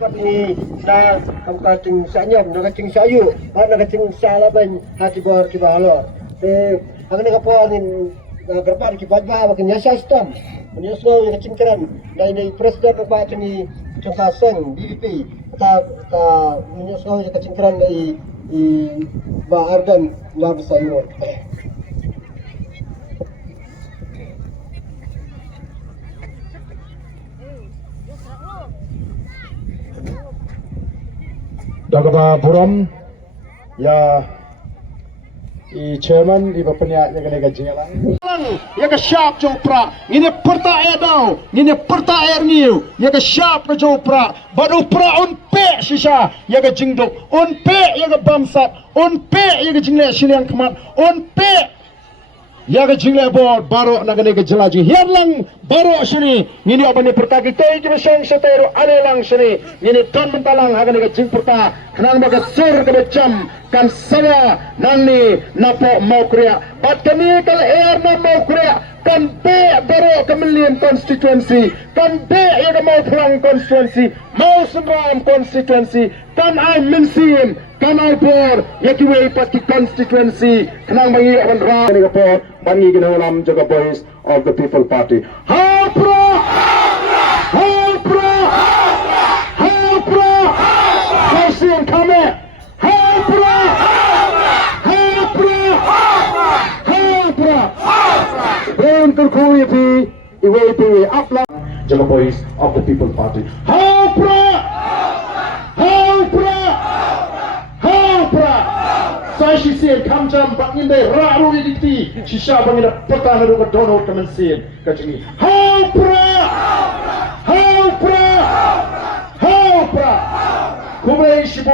ini sa kamkating sa anyam nakating sayu ba nakating sa laban hati bor ki balor ang nakapuanin garpar ki badba bakin yasa stam nyosgo nakating kran dai nei presiden ba tini tungkaseng DDP ta nyosgo nakating kran dai ba ardan ba sayu Dagaba buram ya I chairman di bapanya yang kena gaji lang ya ka sharp jopra ini perta air daw ini perta air niu ya ka sharp ka jopra baru pra on pe shisha ya ka jingdok on pe ya ka bamsat on pe ya ka jingle siniang kemat on pe ya ka jingle board baru nagane ka jelaji hian lang baru sini ini apa ni perta kita iki besong setero ale lang sini ini ton mentalang hagane ka jing perta kenang baga sur ka becam kan saya nani napo mau kriya bat kami kal air na mau kriya kan be baru kemilian constituency kan be ya ka mau pulang constituency mau senram constituency kan I minsim kan I bor ya ki wei pat ki constituency kenang bangi on ra ni ka por bangi ginawalam jaga boys of the people party Hapra Hapra Hapra Hapra kame Hapra Hapra Hapra Ben kurkui pi iwe pi upla jaga boys of the people party Hapra Hapra Hapra Sashi sian kamjam bakin dai raru iditi shisha bangina patana ru ka dono kamen sian kajini Hapra Hapra Hapra Kumei shibo